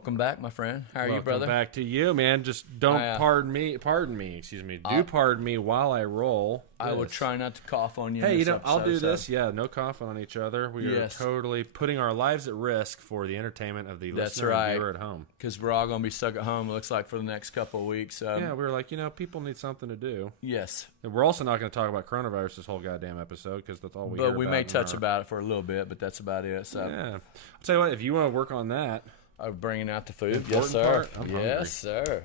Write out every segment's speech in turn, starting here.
Welcome back, my friend. How are you, Welcome brother? back to you, man. Just don't pardon me, excuse me. Do pardon me while I roll. I will try not to cough on you. Hey, in this I'll do episode, this. Yeah, no coughing on each other. We are totally putting our lives at risk for the entertainment of the listener and viewer at home. Because we're all going to be stuck at home, it looks like, for the next couple of weeks. Yeah, we were like, people need something to do. Yes. And we're also not going to talk about coronavirus this whole goddamn episode because that's all we hear But we about may touch about it for a little bit, but that's about it. So. Yeah. I'll tell you what, if you want to work on that. Bringing out the food. Yes, sir. Yes, sir.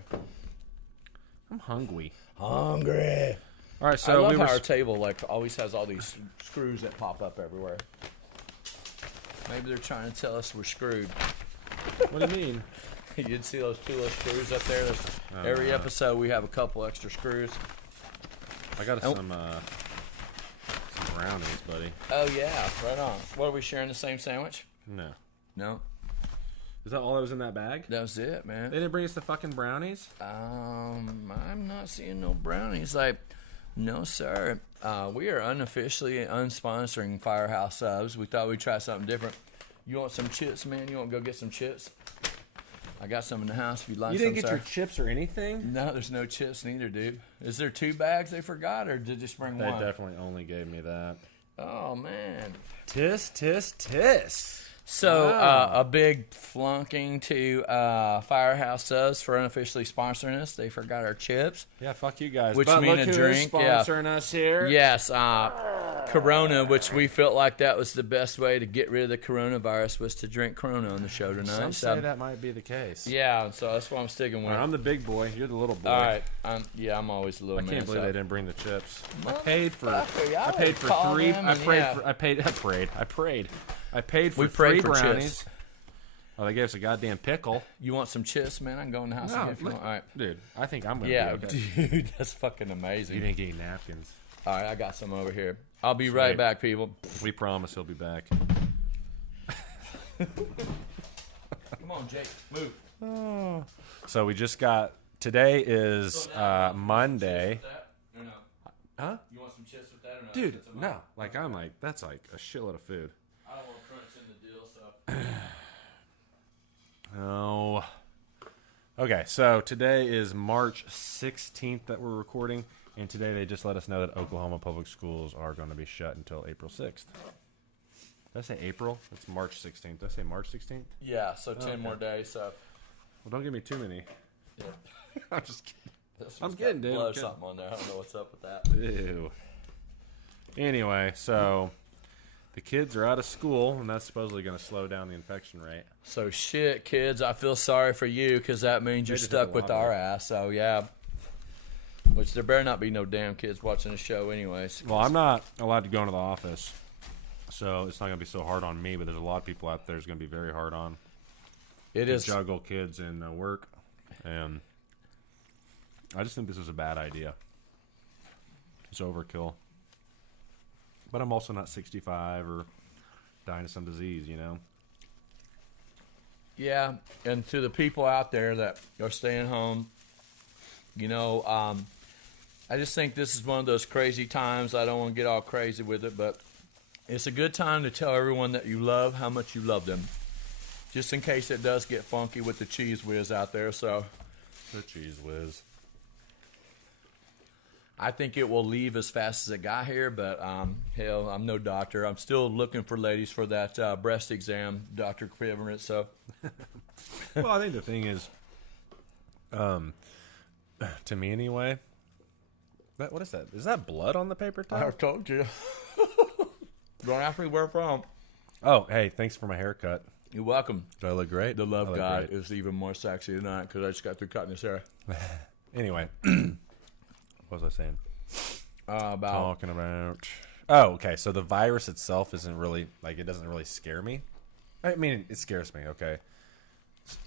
I'm hungry. Hungry. All right, so I love how our table always has all these screws that pop up everywhere. Maybe they're trying to tell us we're screwed. What do you mean? You'd see those two little screws up there. Every episode we have a couple extra screws. I got some brownies, buddy. Oh yeah, right on. What, are we sharing the same sandwich? No. No. Is that all that was in that bag? That was it, man. They didn't bring us the fucking brownies? I'm not seeing no brownies. No, sir. We are unofficially unsponsoring Firehouse Subs. We thought we'd try something different. You want some chips, man? You want to go get some chips? I got some in the house if you'd like some, You didn't get your chips or anything? No, there's no chips neither, dude. Is there 2 bags they forgot, or did they just bring one? They definitely only gave me that. Oh, man. Tis, tis, tis. So, a big flunking to Firehouse Subs for unofficially sponsoring us. They forgot our chips. Yeah, fuck you guys. Which but mean look a drink. Sponsoring us here. Yes, Corona, which we felt like that was the best way to get rid of the coronavirus was to drink Corona on the show tonight. Some say that might be the case. Yeah, so that's what I'm sticking with. Right, I'm the big boy. You're the little boy. All right. I'm always the little man. I can't believe they didn't bring the chips. I paid for 3. I paid for 3 brownies. Chips. Oh, they gave us a goddamn pickle. You want some chips, man? I can go in the house and get if you want. All right. Dude, I think I'm going to be okay. Dude, that's fucking amazing. You didn't get any napkins. All right, I got some over here. I'll be right back, people. We promise he'll be back. Come on, Jake. Move. Oh. So we just got, today is Monday. No. Huh? You want some chips with that or no? Dude, no. That's like a shitload of food. I don't want crunch in the deal, so. Oh. Okay, so today is March 16th that we're recording, and today they just let us know that Oklahoma public schools are going to be shut until April 6th. Did I say April? It's March 16th. Did I say March 16th? Yeah, so 10 more days, so. Well, don't give me too many. Yeah. I'm just kidding. I'm kidding, dude. Blow something on there. I don't know what's up with that. Ew. Anyway, so the kids are out of school, and that's supposedly going to slow down the infection rate. So shit, kids, I feel sorry for you because that means you're stuck with our ass. So yeah, which there better not be no damn kids watching the show, anyways. Well, I'm not allowed to go into the office, so it's not going to be so hard on me. But there's a lot of people out there it's going to be very hard on. It is juggle kids and work, and I just think this is a bad idea. It's overkill. But I'm also not 65 or dying of some disease, Yeah, and to the people out there that are staying home, I just think this is one of those crazy times. I don't want to get all crazy with it, but it's a good time to tell everyone that you love how much you love them. Just in case it does get funky with the cheese whiz out there, so. The cheese whiz. I think it will leave as fast as it got here, but hell, I'm no doctor. I'm still looking for ladies for that breast exam, Dr. Quiverant, so. Well, I think the thing is, to me anyway, what is that? Is that blood on the paper towel? I told you. Don't ask me where from. Oh, hey, thanks for my haircut. You're welcome. Do I look great? The love guy is even more sexy tonight because I just got through cutting his hair. Anyway. What was I saying? Talking about. Oh, okay. So the virus itself isn't really it doesn't really scare me. I mean, it scares me. Okay,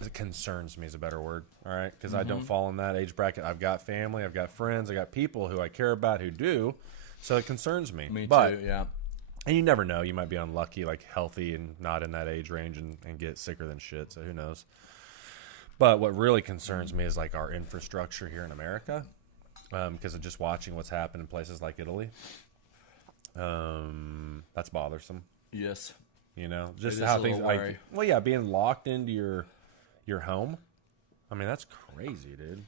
it concerns me is a better word. All right, because I don't fall in that age bracket. I've got family, I've got friends, I got people who I care about who do. So it concerns me. Me too. Yeah. And you never know. You might be unlucky, healthy and not in that age range, and get sicker than shit. So who knows? But what really concerns me is our infrastructure here in America. Because of just watching what's happened in places like Italy. That's bothersome. Yes. Just how things being locked into your home. I mean, that's crazy, dude.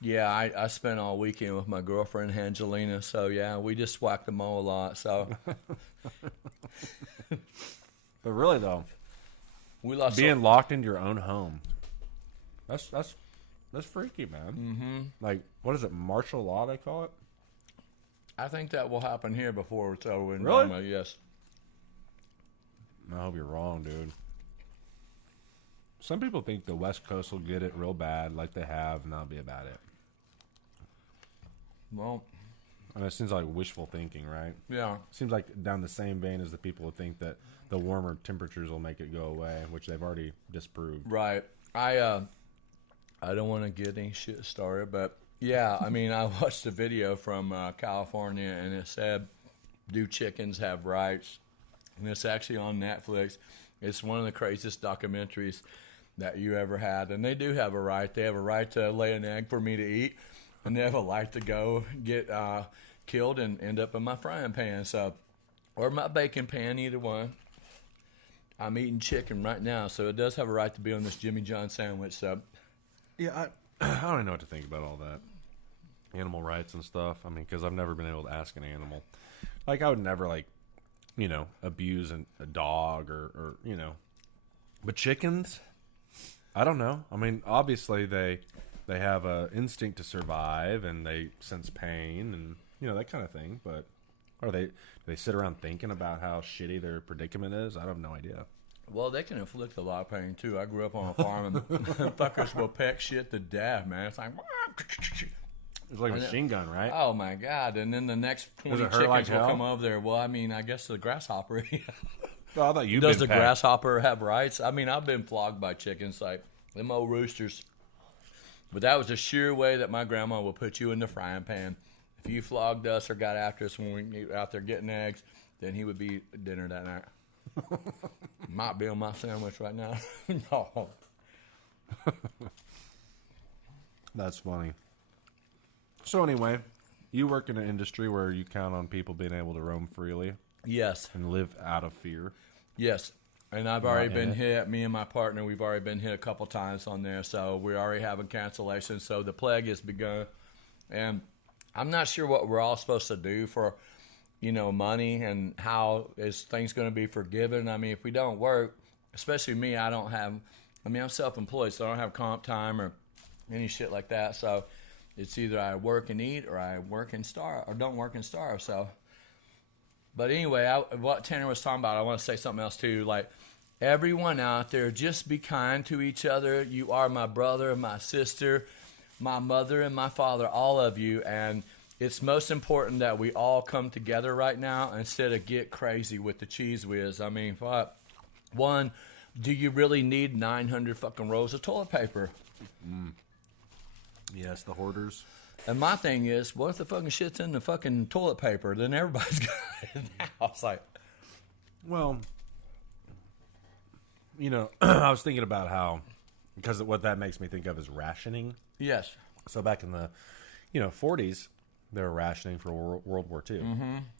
Yeah, I spent all weekend with my girlfriend Angelina, so yeah, we just whacked them all a lot. So, but really though, we lost being locked into your own home. That's freaky, man. Mm-hmm. Like, what is it? Martial law, they call it. I think that will happen here before it's over in Really? Burma, yes. I hope you're wrong, dude. Some people think the West Coast will get it real bad, like they have, and that'll be about it. Well, And it seems like wishful thinking, right? yeah. Seems like down the same vein as the people who think that the warmer temperatures will make it go away, which they've already disproved. Right. I don't want to get any shit started, but yeah, I mean, I watched a video from California, and it said, "Do chickens have rights?" And it's actually on Netflix. It's one of the craziest documentaries that you ever had, and they do have a right. They have a right to lay an egg for me to eat, and they have a right to go get killed and end up in my frying pan, so or my bacon pan, either one. I'm eating chicken right now, so it does have a right to be on this Jimmy John sandwich. So, Yeah, I don't even know what to think about all that. Animal rights and stuff. I mean, because I've never been able to ask an animal. Like, I would never, like, abuse a dog or. But chickens, I don't know. I mean, obviously they have a instinct to survive and they sense pain and, that kind of thing. But do they sit around thinking about how shitty their predicament is? I have no idea. well, they can inflict a lot of pain, too. I grew up on a farm, and fuckers will peck shit to death, man. It's like... It's like a machine gun, right? Oh, my God. And then the next 20 Does it hurt chickens like will hell? come over there. Well, I mean, I guess the grasshopper... Well, I thought you'd Does been the pecked. grasshopper have rights? I mean, I've been flogged by chickens, like them old roosters. But that was a sure way that my grandma would put you in the frying pan. If you flogged us or got after us when we were out there getting eggs, then he would be at dinner that night. Might be on my sandwich right now. No. That's funny. So anyway, you work in an industry where you count on people being able to roam freely Yes. and live out of fear. Yes. And I've already in been it. hit. Me and my partner, we've already been hit a couple times on there. So we're already having cancellations. So the plague has begun. And I'm not sure what we're all supposed to do for, money and how is things going to be forgiven. I mean, if we don't work, especially me, I'm self-employed, so I don't have comp time or any shit like that. So it's either I work and eat or I work and starve or don't work and starve. So, but anyway, what Tanner was talking about, I want to say something else too. Like, everyone out there, just be kind to each other. You are my brother, my sister, my mother, and my father, all of you. And it's most important that we all come together right now instead of get crazy with the cheese whiz. I mean, fuck. One, do you really need 900 fucking rolls of toilet paper? Yes, the hoarders. And my thing is, what if the fucking shit's in the fucking toilet paper? Then everybody's got it in the house. Like, Well, I was thinking about how, because what that makes me think of is rationing. yes. So back in the, 40s, they were rationing for World War II,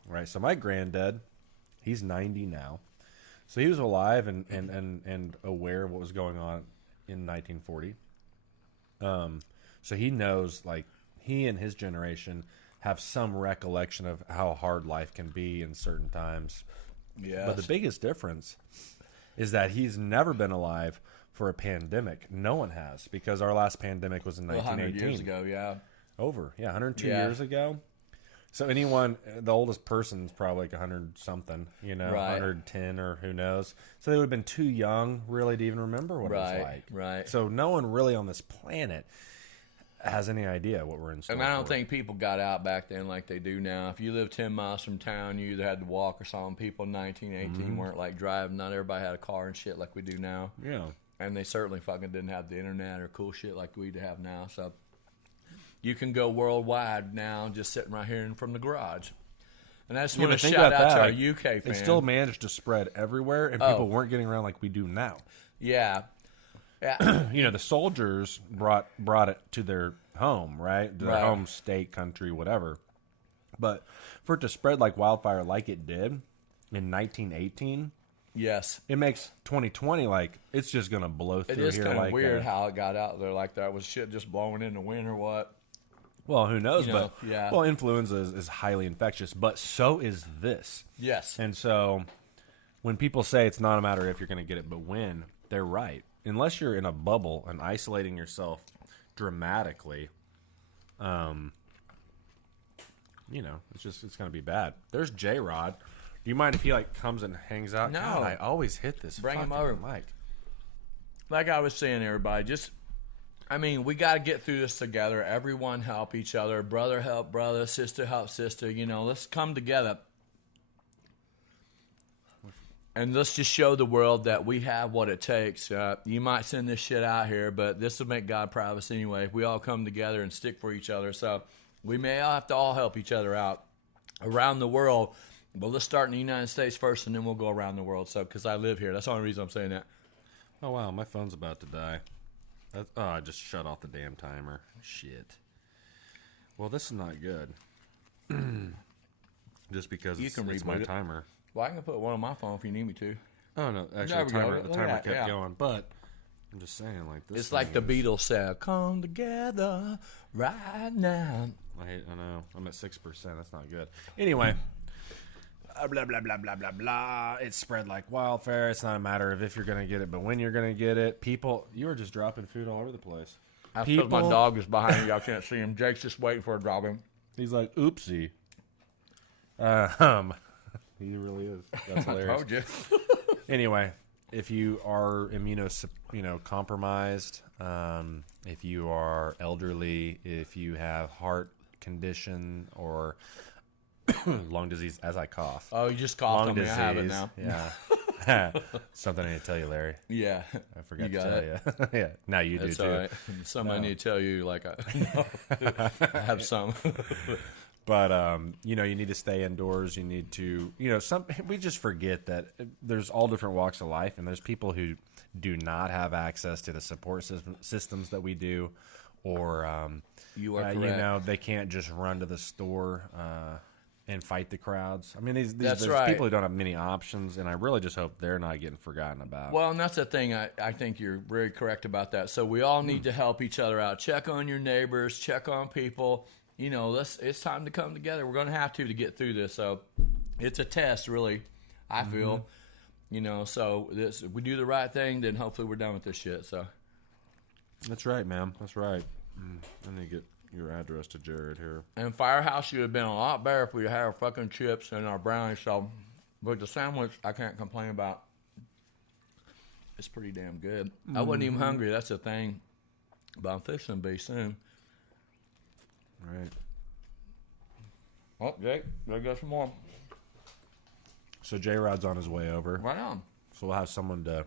right? So my granddad, he's 90 now, so he was alive and aware of what was going on in 1940. So he knows, like, he and his generation have some recollection of how hard life can be in certain times. Yes. But the biggest difference is that he's never been alive for a pandemic. No one has, because our last pandemic was in 1918. 100 years ago, yeah. Over, 102 Yeah. years ago. So the oldest person is probably like 100-something, Right. 110 or who knows. So they would have been too young, really, to even remember what it was like. Right. So no one really on this planet has any idea what we're in store And I don't for. think people got out back then like they do now. If you lived 10 miles from town, you either had to walk or something. People in 1918 weren't like driving. Not everybody had a car and shit like we do now. Yeah. And they certainly fucking didn't have the internet or cool shit like we have now. So you can go worldwide now just sitting right here from the garage. And I just want to but think shout about out to that, our like, UK fans. It still managed to spread everywhere, and people weren't getting around like we do now. Yeah. Yeah. The soldiers brought it to their home, right? To their Right. home state, country, whatever. But for it to spread like wildfire like it did in 1918, Yes. It makes 2020 like it's just gonna blow through It is here. kind of like weird how it got out there like that. Was shit just blowing in the wind or what? Well, who knows? You know, but yeah. well, influenza is highly infectious, but so is this. Yes. And so when people say it's not a matter if you're going to get it, but when, they're right. Unless you're in a bubble and isolating yourself dramatically, it's going to be bad. There's J-Rod. Do you mind if he comes and hangs out? No. God, I always hit this. Bring him fucking over. mic. Like I was saying, everybody, we got to get through this together. Everyone help each other. Brother help brother. Sister help sister. Let's come together. And let's just show the world that we have what it takes. You might send this shit out here, but this will make God proud of us anyway. If we all come together and stick for each other. So we may all have to all help each other out around the world. But let's start in the United States first, and then we'll go around the world. So, because I live here. That's the only reason I'm saying that. Oh, wow. My phone's about to die. I just shut off the damn timer. Shit. Well, this is not good. Just because it's my timer. Well, I can put one on my phone if you need me to. Oh, no. Actually, the timer kept going. But I'm just saying, this it's like the Beatles said, come together right now. I know. I'm at 6%. That's not good. Anyway. Blah, blah, blah, blah, blah, blah. It's spread like wildfire. It's not a matter of if you're going to get it, but when you're going to get it. People, you were just dropping food all over the place. That's because my dog is behind me. Y'all can't see him. Jake's just waiting for a drop him. He's like, oopsie. He really is. That's hilarious. I told you. Anyway, if you are compromised, if you are elderly, if you have heart condition or lung disease, as I cough. Oh, you just coughed on me. I have it now. Yeah. Something I need to tell you, Larry. Yeah. I forgot to tell you. Yeah. Now you do, too. All right. Something I need to tell you, I have some. But, you need to stay indoors. You need to, we just forget that there's all different walks of life, and there's people who do not have access to the support systems that we do, or, you are correct. They can't just run to the store, and fight the crowds. I mean, there's right. people who don't have many options, and I really just hope they're not getting forgotten about. Well, and that's the thing. I think you're very correct about that. So we all need to help each other out. Check on your neighbors. Check on people. It's time to come together. We're going to have to get through this. So it's a test, really, I feel. So if we do the right thing, then hopefully we're done with this shit. So that's right, ma'am. That's right. I need to get your address to Jared here. And Firehouse should have been a lot better if we had our fucking chips and our brownies. So, but the sandwich, I can't complain about. It's pretty damn good. I wasn't even hungry. That's the thing. But I'm fixing to be soon. Right. Oh, Jake, there goes some more. So J-Rod's on his way over. Right on. So we'll have someone to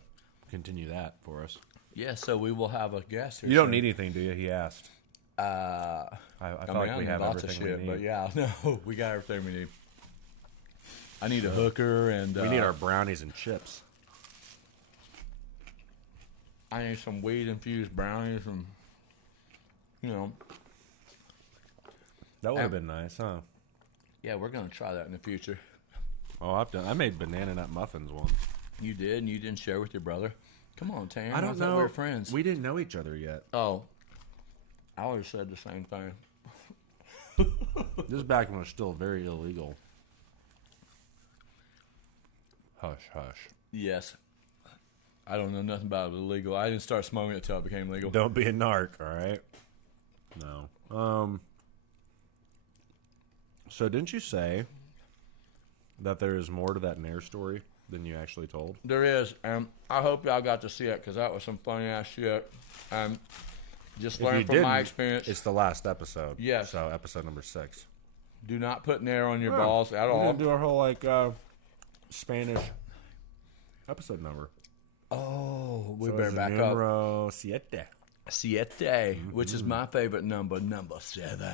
continue that for us. Yeah, so we will have a guest here. You don't need anything, do you? He asked. I feel like we have lots everything of shit, we need. but yeah, no, we got everything we need. I need a hooker and we need our brownies and chips. I need some weed infused brownies and that would have been nice, huh? Yeah, we're gonna try that in the future. Oh, I made banana nut muffins once. You did, and you didn't share with your brother. Come on, Tam. I don't know. We're friends. We didn't know each other yet. Oh, I always said the same thing. This is back when it was still very illegal. Hush, hush. Yes. I don't know nothing about it illegal. I didn't start smoking it until it became legal. Don't be a narc, all right? No. So didn't you say that there is more to that Nair story than you actually told? There is, and I hope y'all got to see it because that was some funny ass shit. Just learn from my experience. It's the last episode. Yes. So episode number 6. Do not put Nair on your balls at all. We didn't do our whole Spanish episode number. Oh, we So better it's back numero up. Siete, which is my favorite number 7.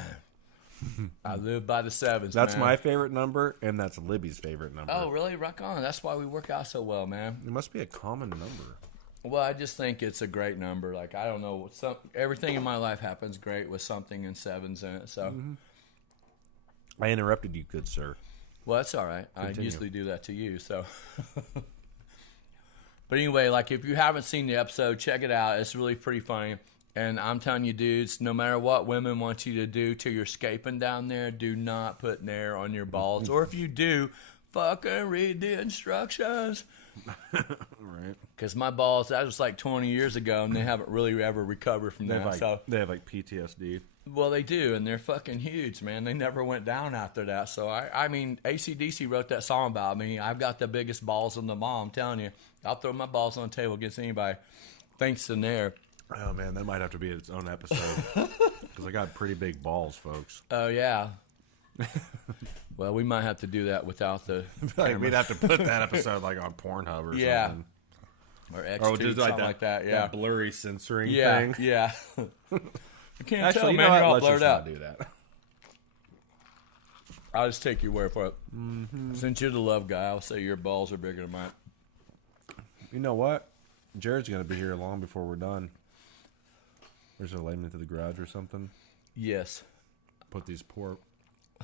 I live by the sevens. That's man. my favorite number, and that's Libby's favorite number. Oh, really? Rock on. That's why we work out so well, man. It must be a common number. Well, I just think it's a great number. Like, I don't know. Everything in my life happens great with something in sevens in it. So, I interrupted you, good sir. Well, that's all right. Continue. I usually do that to you. So, But anyway, like if you haven't seen the episode, check it out. It's really pretty funny. And I'm telling you, dudes, no matter what women want you to do till you're escaping down there, do not put Nair on your balls. Or if you do, fucking read the instructions. Right. Because my balls, that was like 20 years ago, and they haven't really ever recovered from that. They have like PTSD. Well, they do, and they're fucking huge, man. They never went down after that. So, I mean, AC/DC wrote that song about me. I've got the biggest balls in the mall. I'm telling you. I'll throw my balls on the table against anybody. Thanks to Nair. Oh, man, that might have to be its own episode. Because I got pretty big balls, folks. Oh, yeah. Well, we might have to do that without the like we'd have to put that episode like on Pornhub or something. Or X2, just something like that. Yeah. That blurry censoring yeah, thing. Yeah. I can't Actually, tell, you man. know You're all what? Let's blurred just out. not do that. I'll just take your word for it. Mm-hmm. Since you're the love guy, I'll say your balls are bigger than mine. You know what? Jared's going to be here long before we're done. There's a layman to the garage or something. Yes. Put these poor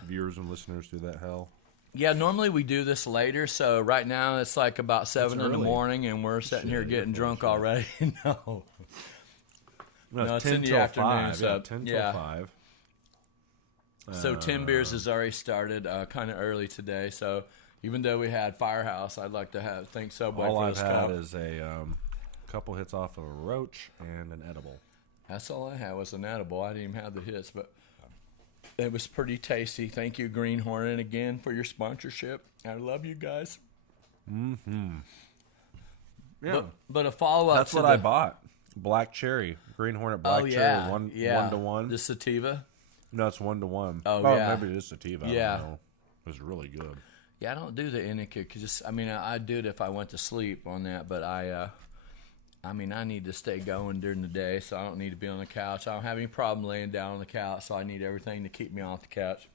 viewers and listeners through that hell. Yeah, normally we do this later, so right now it's like about 7 in the early. morning, and we're sitting here getting drunk already. No, it's 10 in the till afternoon. 5. So, Yeah, 10 till 5. So 10 beers has already started kind of early today, so even though we had Firehouse, I'd like to thank Subway All for I've this had cup. is a couple hits off of a roach and an edible. That's all I had was an edible. I didn't even have the hits, but it was pretty tasty. Thank you, Green Hornet, again for your sponsorship. I love you guys. Mm-hmm. Yeah. But a follow-up That's what I bought. Black cherry. Green Hornet black cherry. One to one. The sativa? No, it's 1-to-1. Oh, yeah. Maybe it is sativa. Yeah. I don't know. It was really good. Yeah, I don't do the indica because I'd do it if I went to sleep on that, but I need to stay going during the day, so I don't need to be on the couch. I don't have any problem laying down on the couch, so I need everything to keep me off the couch.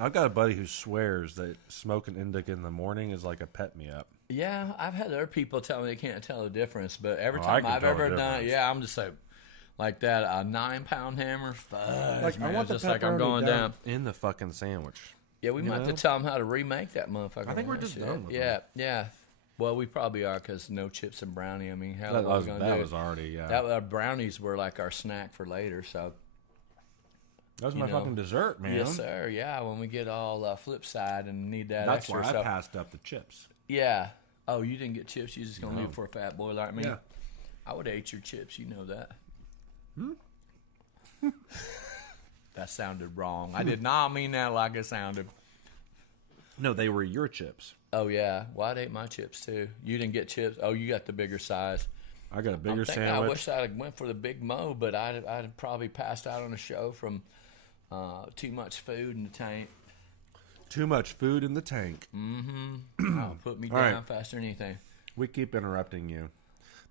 I've got a buddy who swears that smoking indica in the morning is like a pet-me-up. Yeah, I've had other people tell me they can't tell the difference, but every I time can I've tell ever the done it, difference. yeah, I'm just like that, a 9-pound hammer, fudge, Like, man, I want the just like I'm pepperoni going down. in the fucking sandwich. Yeah, we might have to tell them how to remake that motherfucker. I think we're just done with Yeah, yeah. Well, we probably are because no chips and brownie. I mean, how That are we going to do? was already, yeah. Our brownies were like our snack for later, so. That was my fucking dessert, man. Yes, sir. Yeah, when we get all flip side and need that That's extra. why I passed up the chips. Yeah. Oh, you didn't get chips? You just going to leave it for a fat boy like me? Yeah. I would have ate your chips. You know that. That sounded wrong. I did not mean that like it sounded. No, they were your chips. Oh, yeah. Well, I'd ate my chips, too. You didn't get chips? Oh, you got the bigger size. I got a bigger I sandwich. wish I'd have went for the Big Mo, but I'd probably passed out on the show from too much food in the tank. Too much food in the tank. Oh, put me All down right. faster than anything. We keep interrupting you.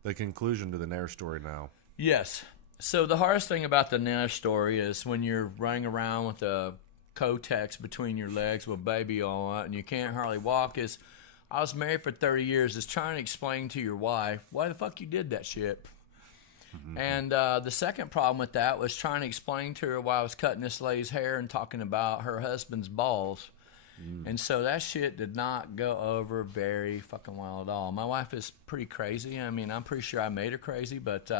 The conclusion to the Nair story now. Yes. So the hardest thing about the Nair story is when you're running around with a Kotex between your legs with baby on it and you can't hardly walk is I was married for 30 years is trying to explain to your wife why the fuck you did that shit. And the second problem with that was trying to explain to her why I was cutting this lady's hair and talking about her husband's balls. And so that shit did not go over very fucking well at all. My wife is pretty crazy. I mean, I'm pretty sure I made her crazy, but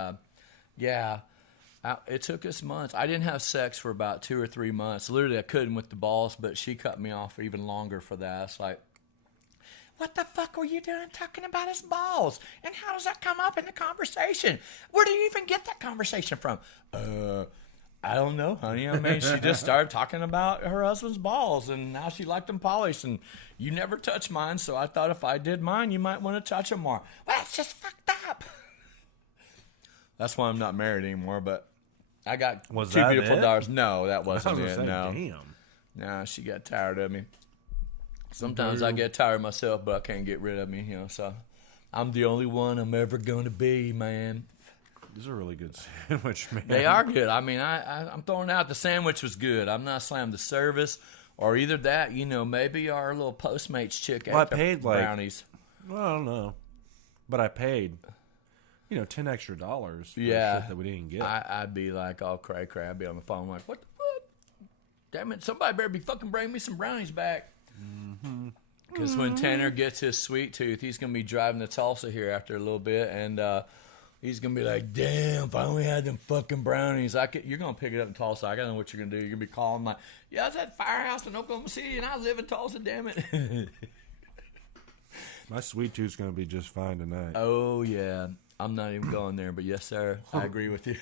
yeah, it took us months. I didn't have sex for about 2 or 3 months. Literally, I couldn't with the balls, but she cut me off even longer for that. It's like, what the fuck were you doing talking about his balls? And how does that come up in the conversation? Where did you even get that conversation from? I don't know, honey. I mean, she just started talking about her husband's balls and how she liked them polished. And you never touched mine, so I thought if I did mine, you might want to touch them more. Well, that's just fucked up. That's why I'm not married anymore, but I got Was two that beautiful it? daughters. No, that wasn't I was it. gonna say, No. damn. Nah, she got tired of me. Sometimes I get tired of myself, but I can't get rid of me, you know, so I'm the only one I'm ever going to be, man. These are really good sandwich, man. They are good. I mean, I'm throwing out the sandwich was good. I'm not slamming the service or either that, you know, maybe our little Postmates chick Well, I ate the paid, like- brownies. Well, I don't know. But I paid, $10 extra for Yeah. shit that we didn't get. I'd be like all cray-cray. I'd be on the phone like, what the fuck? Damn it, somebody better be fucking bringing me some brownies back. Because when Tanner gets his sweet tooth, he's going to be driving to Tulsa here after a little bit, and he's going to be like, damn, if I only had them fucking brownies. You're going to pick it up in Tulsa. I got to know what you're going to do. You're going to be calling like, yeah, I was at Firehouse in Oklahoma City, and I live in Tulsa, damn it. My sweet tooth's going to be just fine tonight. Oh, yeah. I'm not even going there, but yes, sir. I agree with you.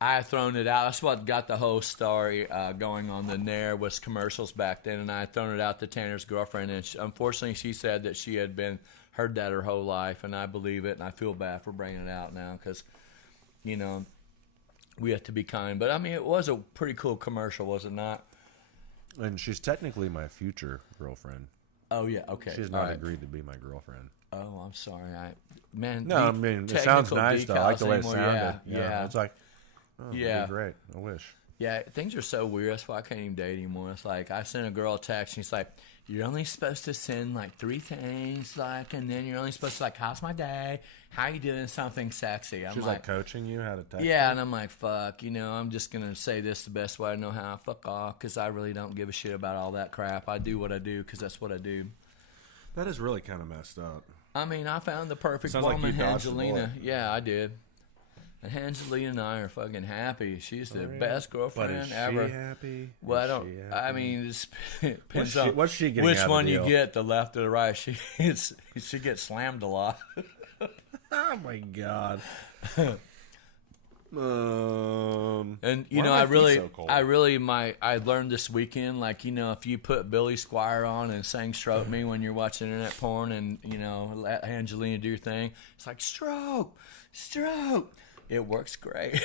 I had thrown it out. That's what got the whole story going on the Nair was commercials back then, and I had thrown it out to Tanner's girlfriend, and unfortunately she said that she had heard that her whole life, and I believe it, and I feel bad for bringing it out now because, you know, we have to be kind. But, I mean, it was a pretty cool commercial, was it not? And she's technically my future girlfriend. Oh, yeah, okay. She's not agreed to be my girlfriend. Oh, I'm sorry. I mean, it sounds nice, though. I like the way it sounded. Yeah. It's like, oh, yeah. Great. I wish. Yeah, things are so weird. That's why I can't even date anymore. It's like I sent a girl a text, and she's like, you're only supposed to send, like, 3 things, like, and then you're only supposed to, like, how's my day? How you doing? Something sexy. She's like coaching you how to text Yeah, her? and I'm like, fuck, you know, I'm just going to say this the best way I know how. Fuck off, because I really don't give a shit about all that crap. I do what I do because that's what I do. That is really kind of messed up. I mean, I found the perfect Sounds like woman, you dodged the Angelina. Yeah, I did. And Angelina and I are fucking happy. She's the best girlfriend ever. But is she happy? Well, I don't. I mean, it depends what's she getting which out of one the you deal? get, the left or the right. She gets slammed a lot. Oh my god. And you know, why are my feet so cold? I learned this weekend, like, you know, if you put Billy Squire on and sang "Stroke Me" when you're watching internet porn, and you know, let Angelina do your thing, it's like stroke. It works great,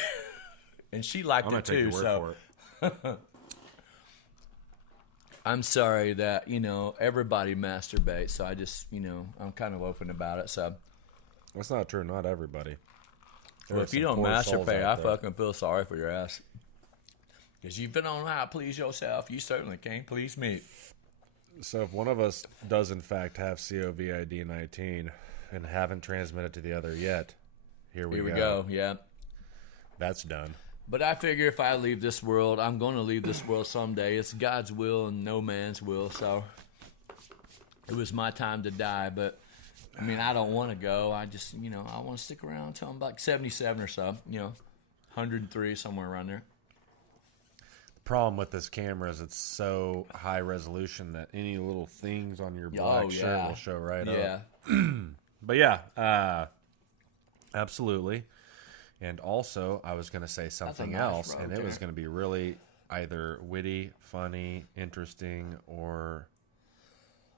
and she liked it too. So I'm sorry that, you know, everybody masturbates. So I just, you know, I'm kind of open about it. So that's not true. Not everybody. well, if you don't masturbate, I fucking feel sorry for your ass. Because you've been on how to please yourself, you certainly can't please me. So if one of us does in fact have COVID-19 and haven't transmitted to the other yet, here we go. Yeah. That's done. But I figure if I leave this world, I'm going to leave this world someday. It's God's will and no man's will. So it was my time to die. But, I mean, I don't want to go. I just, you know, I want to stick around until I'm like 77 or so. You know, 103, somewhere around there. The problem with this camera is it's so high resolution that any little things on your black shirt will show right up. But yeah, absolutely. And also, I was going to say something else, and it was going to be really either witty, funny, interesting, or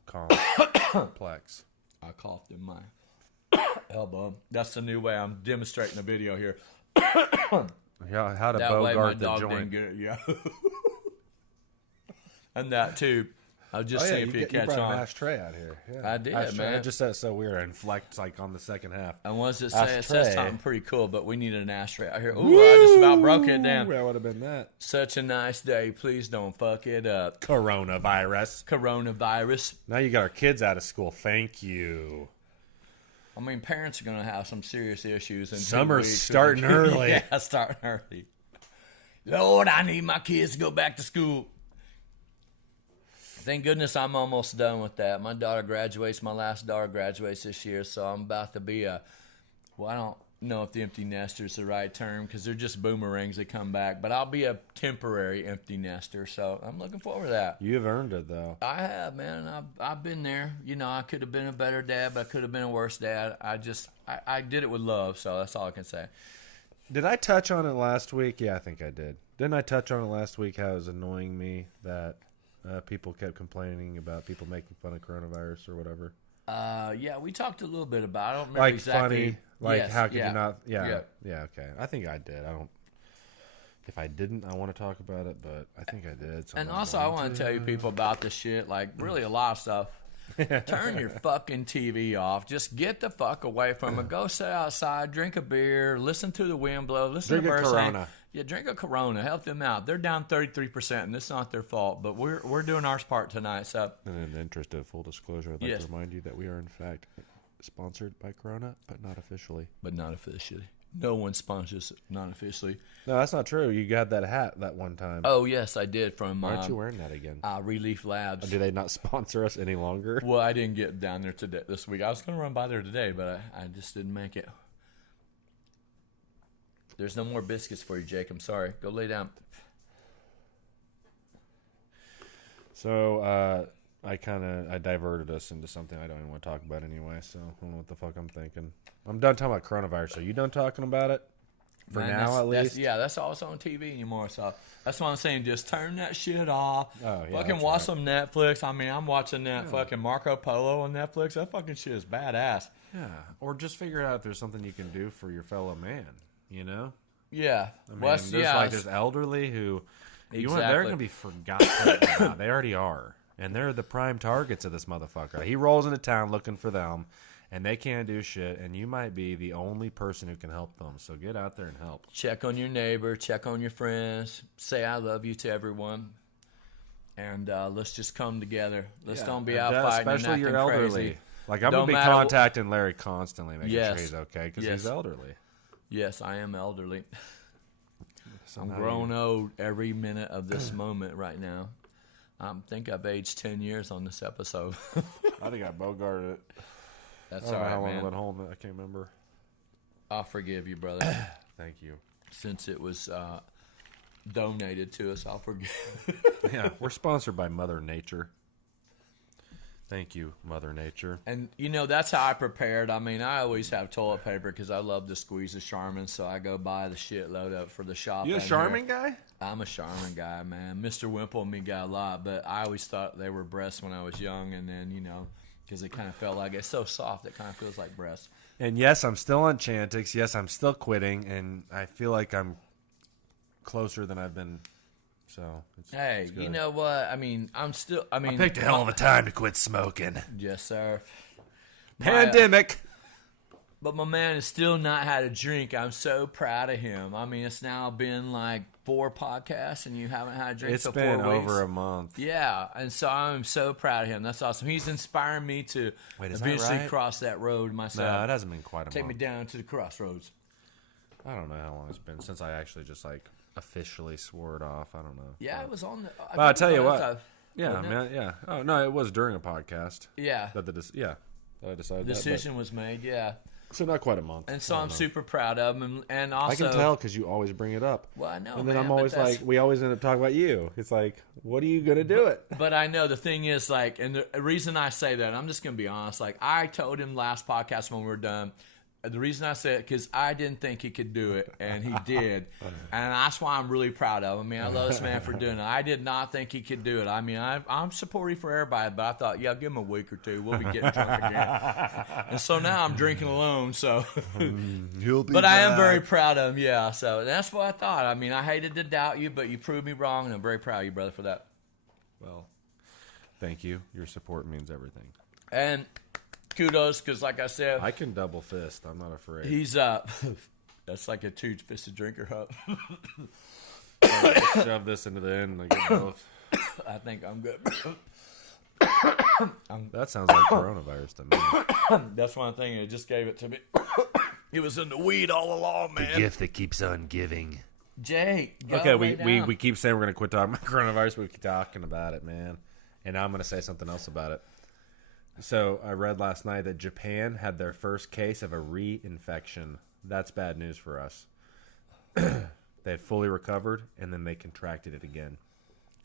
complex. I coughed in my elbow. That's the new way I'm demonstrating the video here. Yeah, how to that way my bogart the dog joint. didn't get it. Yeah. And that too. I'll just see if you catch brought on. an ashtray out here. Yeah. I did, ashtray. man. It just says so weird and flex like on the second half. And what does it say? Ashtray. It says something pretty cool, but we need an ashtray out here. Ooh, I just about broke it down. That would have been that. Such a nice day. Please don't fuck it up. Coronavirus. Now you got our kids out of school. Thank you. I mean, parents are going to have some serious issues. In Summer's 2 weeks. starting early. Yeah, starting early. Lord, I need my kids to go back to school. Thank goodness I'm almost done with that. My daughter graduates. My last daughter graduates this year, so I'm about to be I don't know if the empty nester is the right term because they're just boomerangs that come back, but I'll be a temporary empty nester, so I'm looking forward to that. You've earned it, though. I have, man. I've been there. You know, I could have been a better dad, but I could have been a worse dad. I did it with love, so that's all I can say. Did I touch on it last week? Yeah, I think I did. Didn't I touch on it last week how it was annoying me that people kept complaining about people making fun of coronavirus or whatever? Yeah, we talked a little bit about it. I don't remember like exactly. Funny, like yes, how could yeah, you not? yeah, okay. I think I did. I don't. If I didn't, I want to talk about it, but I think I did. So and also, I want to tell you people about this shit. Like, really, a lot of stuff. Turn your fucking TV off. Just get the fuck away from it. Go sit outside, drink a beer, listen to the wind blow, listen to birds sing. Yeah, drink a Corona. Help them out. They're down 33%, and it's not their fault. But we're doing our part tonight. So, and in the interest of full disclosure, I'd like to remind you that we are in fact sponsored by Corona, but not officially. But not officially. No one sponsors not officially. No, that's not true. You got that hat that one time. Oh, yes, I did from... Why aren't you wearing that again? Relief Labs. Do they not sponsor us any longer? Well, I didn't get down there this week. I was going to run by there today, but I just didn't make it. There's no more biscuits for you, Jake. I'm sorry. Go lay down. So, I diverted us into something I don't even want to talk about anyway, so I don't know what the fuck I'm thinking. I'm done talking about coronavirus. Are you done talking about it? For Man, now, at least? That's all that's on TV anymore, so that's why I'm saying just turn that shit off. Oh, yeah, fucking watch some Netflix. I mean, I'm watching that fucking Marco Polo on Netflix. That fucking shit is badass. Yeah, or just figure out if there's something you can do for your fellow man, you know? Yeah. I mean, there's elderly who... they're going to be forgotten about. They already are. And they're the prime targets of this motherfucker. He rolls into town looking for them, and they can't do shit, and you might be the only person who can help them. So get out there and help. Check on your neighbor. Check on your friends. Say I love you to everyone. And let's just come together. Let's don't be out fighting especially and your acting elderly. crazy. Like, I'm going to be contacting Larry constantly, making sure he's okay, because he's elderly. Yes, I am elderly. I'm grown old every minute of this moment right now. I think I've aged 10 years on this episode. I think I bogarted it. That's I don't all know how right, long man. I've been holding it. I can't remember. I'll forgive you, brother. Thank you. Since it was donated to us, I'll forgive. Yeah, we're sponsored by Mother Nature. Thank you, Mother Nature. And, that's how I prepared. I mean, I always have toilet paper because I love to squeeze a Charmin, so I go buy the shitload up for the shop. You a Charmin guy? I'm a Charmin guy, man. Mr. Wimple and me got a lot, but I always thought they were breasts when I was young, and then, because it kind of felt like it's so soft, it kind of feels like breasts. And yes, I'm still on Chantix. Yes, I'm still quitting, and I feel like I'm closer than I've been. So, hey, you know what? I mean, I picked a hell of a time to quit smoking. Yes, sir. Pandemic. But my man has still not had a drink. I'm so proud of him. I mean, it's now been like 4 podcasts, and you haven't had a drink for 4 weeks. It's been over a month. Yeah, and so I'm so proud of him. That's awesome. He's inspiring me to eventually cross that road myself. No, it hasn't been quite a month. Take me down to the crossroads. I don't know how long it's been since I actually just officially swore it off. I don't know. Yeah, it was on the... I'll tell you what. Yeah, man. Yeah. Oh no, it was during a podcast. Yeah. That I decided. The decision was made. Yeah. So not quite a month. And so I'm super proud of him. And also, I can tell because you always bring it up. Well, I know. And then man, I'm always we always end up talking about you. It's like, what are you gonna do it? But I know the thing is, and the reason I say that, I'm just gonna be honest. I told him last podcast when we were done. The reason I said it, because I didn't think he could do it, and he did. And that's why I'm really proud of him. I mean, I love this man for doing it. I did not think he could do it. I mean, I'm supportive for everybody, but I thought, give him a week or two. We'll be getting drunk again. And so now I'm drinking alone, so. But I am very proud of him, yeah. So that's what I thought. I mean, I hated to doubt you, but you proved me wrong, and I'm very proud of you, brother, for that. Well, thank you. Your support means everything. And... kudos, because like I said, I can double fist. I'm not afraid. He's that's like a two-fisted drinker hut. Shove this into the end and I get both. I think I'm good. That sounds like coronavirus to me. That's one thing. It just gave it to me. It was in the weed all along, man. The gift that keeps on giving. Jake, okay, we keep saying we're going to quit talking about coronavirus, but we keep talking about it, man. And now I'm going to say something else about it. So I read last night that Japan had their first case of a reinfection. That's bad news for us. They had fully recovered, and then they contracted it again,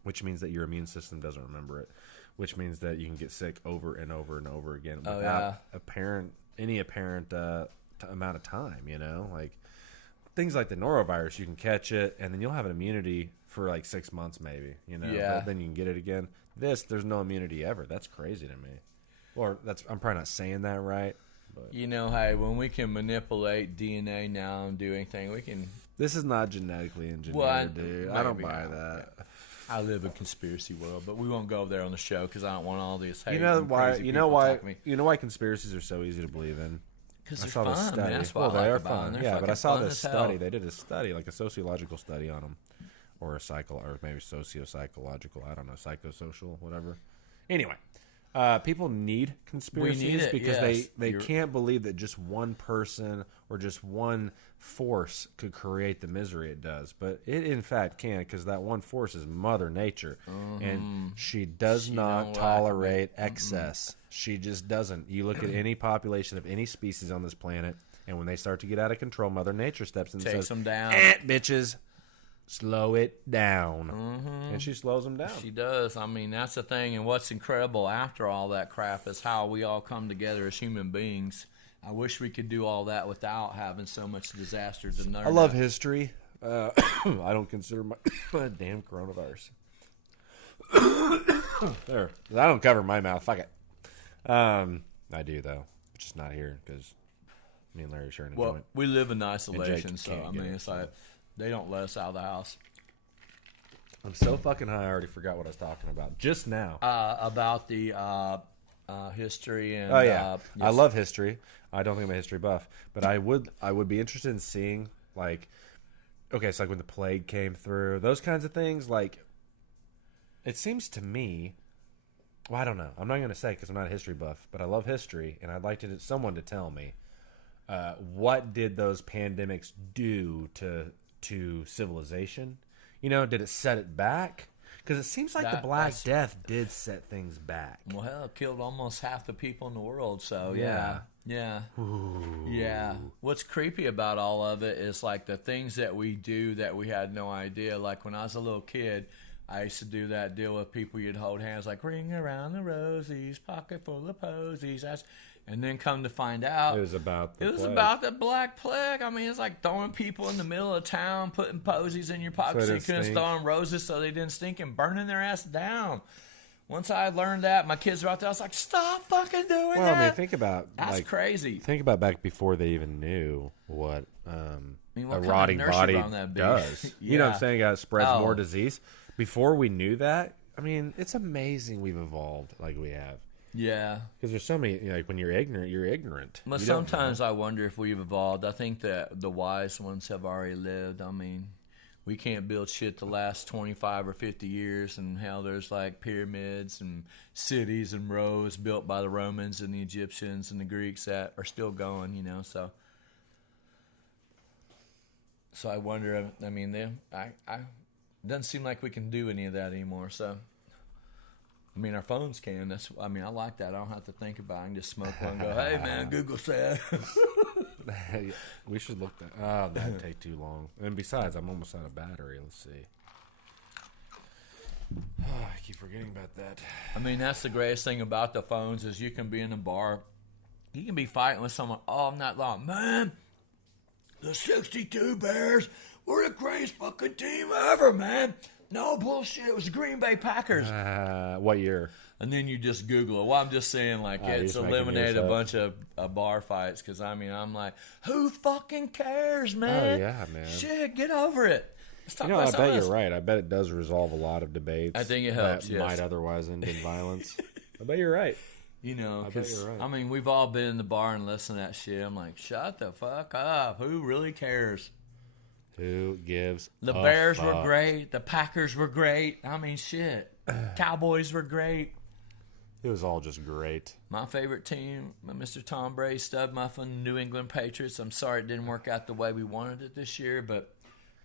which means that your immune system doesn't remember it, which means that you can get sick over and over and over again without any apparent amount of time, Like things like the norovirus, you can catch it, and then you'll have an immunity for like 6 months maybe, But then you can get it again. There's no immunity ever. That's crazy to me. Or I'm probably not saying that right. But. Hey, when we can manipulate DNA now and do anything, we can. This is not genetically engineered, dude. I don't buy that. I live in a conspiracy world, but we won't go there on the show because I don't want all these. You know why? You know why conspiracies are so easy to believe in? Because they're fun, man. That's what they I like are about fun. them. But I saw this study. They did a study, like a sociological study on them, or maybe socio-psychological. I don't know, psychosocial, whatever. Anyway. People need conspiracies We need it, because yes. they can't believe that just one person or just one force could create the misery it does. But it, in fact, can, because that one force is Mother Nature. And she does not tolerate excess. She just doesn't. You look at any population of any species on this planet, and when they start to get out of control, Mother Nature steps in and says, them down. Bitches, slow it down. And she slows them down. She does. I mean, that's the thing. And what's incredible after all that crap is how we all come together as human beings. I wish we could do all that without having so much disaster to learn. I love history. I don't consider my damn coronavirus. There. I don't cover my mouth. Fuck it. I do, though. Just not here because me and Larry are sharing a joint. We live in isolation, so can't I get mean, it, it's like they don't let us out of the house. I'm so fucking high, I already forgot what I was talking about just now. About the history and Oh yeah, yes. I love history. I don't think I'm a history buff, but I would be interested in seeing, like, okay, it's like when the plague came through, those kinds of things. Like, it seems to me, well, I don't know. I'm not going to say because I'm not a history buff, but I love history, and I'd like someone to tell me what did those pandemics do to civilization? You know, did it set it back? Because it seems like the Black Death did set things back. Well, hell, it killed almost half the people in the world, so Yeah. Yeah. Yeah. What's creepy about all of it is like the things that we do that we had no idea. Like when I was a little kid, I used to do that deal with people. You'd hold hands like, ring around the rosies, pocket full of posies. And then come to find out, It was about the Black Plague. I mean, it's like throwing people in the middle of town, putting posies in your pocket so you couldn't throw them roses so they didn't stink, and burning their ass down. Once I learned that, my kids were out there. I was like, "Stop fucking doing that!" Well, I mean, think about that's crazy. Think about back before they even knew what what a rotting body does. Yeah. You know what I'm saying? It spreads more disease. Before we knew that, I mean, it's amazing we've evolved like we have. Yeah, because there's so many. Like when you're ignorant, you're ignorant. But sometimes I wonder if we've evolved. I think that the wise ones have already lived. I mean, we can't build shit to last 25 or 50 years, and hell, there's like pyramids and cities and roads built by the Romans and the Egyptians and the Greeks that are still going, you know. So I wonder. I mean, it doesn't seem like we can do any of that anymore. So, I mean, our phones can. I like that. I don't have to think about it. I can just smoke one and go, "Hey, man, Google said." We should look that. Oh, that'd take too long. And besides, I'm almost out of battery. Let's see. Oh, I keep forgetting about that. I mean, that's the greatest thing about the phones is you can be in a bar, you can be fighting with someone all night long. Man, the 62 Bears were the greatest fucking team ever, man. No bullshit. It was the Green Bay Packers. What year? And then you just Google it. Well, I'm just saying, like, it's eliminated a bunch of bar fights. Because, I mean, I'm like, who fucking cares, man? Oh, yeah, man. Shit, get over it. Let's talk I about bet you're right. I bet it does resolve a lot of debates. I think it helps, that might otherwise end in violence. I bet you're right. You know, I bet you're right. I mean, we've all been in the bar and listened to that shit. I'm like, shut the fuck up. Who really cares? Who gives The Bears were great. The Packers were great. I mean, shit. Cowboys were great. It was all just great. My favorite team, Mr. Tom Brady, stud muffin, New England Patriots. I'm sorry it didn't work out the way we wanted it this year, but,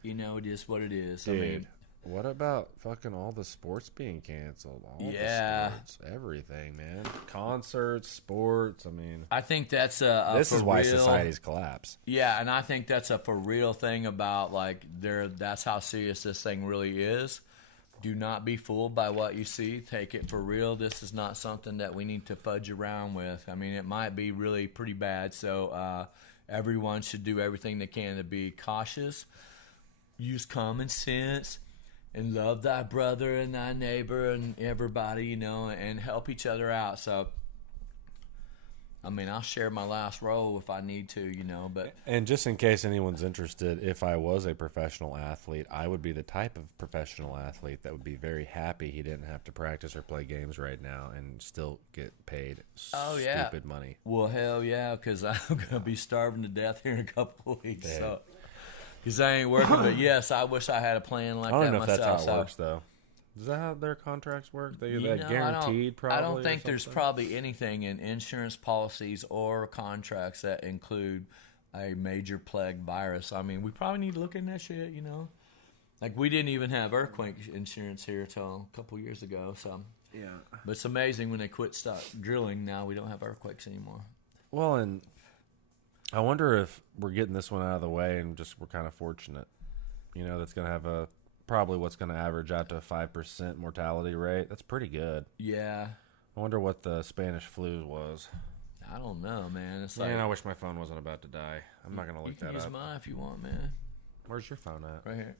you know, it is what it is. Dude, I mean, what about fucking all the sports being canceled? All yeah. the sports, everything, man. Concerts, sports, I mean. I think that's this is why real, societies collapse. Yeah, and I think that's a for real thing about, like, that's how serious this thing really is. Do not be fooled by what you see. Take it for real. This is not something that we need to fudge around with. I mean, it might be really pretty bad, so everyone should do everything they can to be cautious, use common sense, and love thy brother and thy neighbor and everybody, you know, and help each other out. So, I mean, I'll share my last roll if I need to, you know. But and just in case anyone's interested, if I was a professional athlete, I would be the type of professional athlete that would be very happy he didn't have to practice or play games right now and still get paid stupid money. Well, hell yeah, because I'm going to be starving to death here in a couple of weeks. So, because I ain't working. But, yes, I wish I had a plan like that myself. I don't know if that's how it works, though. Is that how their contracts work? They You know, guaranteed, probably. I don't think there's probably anything in insurance policies or contracts that include a major plague virus. I mean, we probably need to look in that shit. You know, like we didn't even have earthquake insurance here till a couple years ago. So Yeah. but it's amazing when they stop drilling. Now we don't have earthquakes anymore. Well, and I wonder if we're getting this one out of the way and just we're kind of fortunate. You know, that's going to have probably what's going to average out to a 5% mortality rate. That's pretty good. Yeah. I wonder what the Spanish flu was. I don't know, man. It's Man, like I wish my phone wasn't about to die. I'm not going to look that you can use up. mine if you want, man. Where's your phone at? Right here.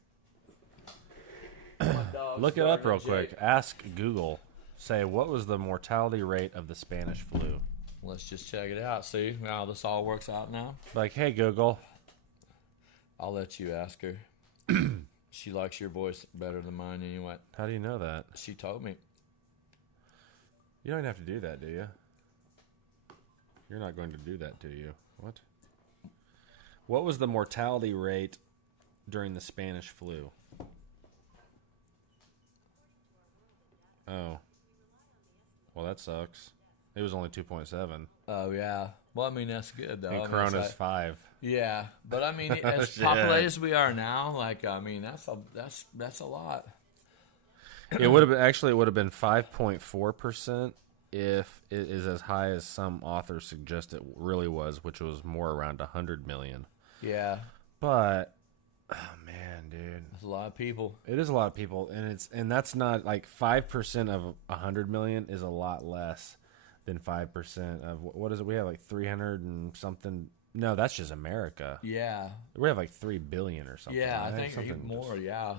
Look it up real quick. Ask Google. Say, what was the mortality rate of the Spanish flu? Let's just check it out. See how this all works out now? Like, hey, Google. I'll let you ask her. She likes your voice better than mine anyway. How do you know that? She told me. You don't even have to do that, do you? You're not going to do that, do you? What? What was the mortality rate during the Spanish flu? Oh. Well, that sucks. It was only 2.7. Oh, yeah. Well, I mean, that's good, though. And Corona's 5. Yeah. But, I mean, as Shit. populated as we are now, like, I mean, that's a lot. It would have been, actually, it would have been 5.4% if it is as high as some authors suggest it really was, which was more around 100 million. Yeah. But, oh man, dude, That's a lot of people. it is a lot of people, and that's not like 5% of 100 million is a lot less than 5% of what is it? We have like 300 and something. No, that's just America. Yeah. We have like 3 billion or something. Yeah, I right? think Something even more. just- Yeah.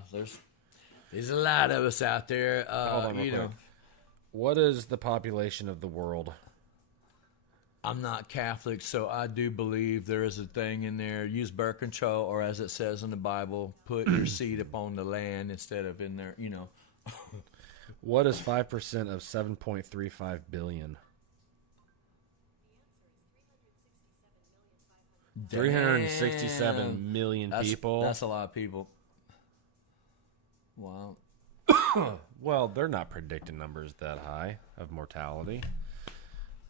There's a lot of us out there. Hold on, real quick. What is the population of the world? I'm not Catholic, so I do believe there is a thing in there. Use birth control, or as it says in the Bible, put your seed upon the land instead of in there, you know. What is 5% of 7.35 billion? 367 million people. That's a lot of people. Wow. Well, they're not predicting numbers that high of mortality.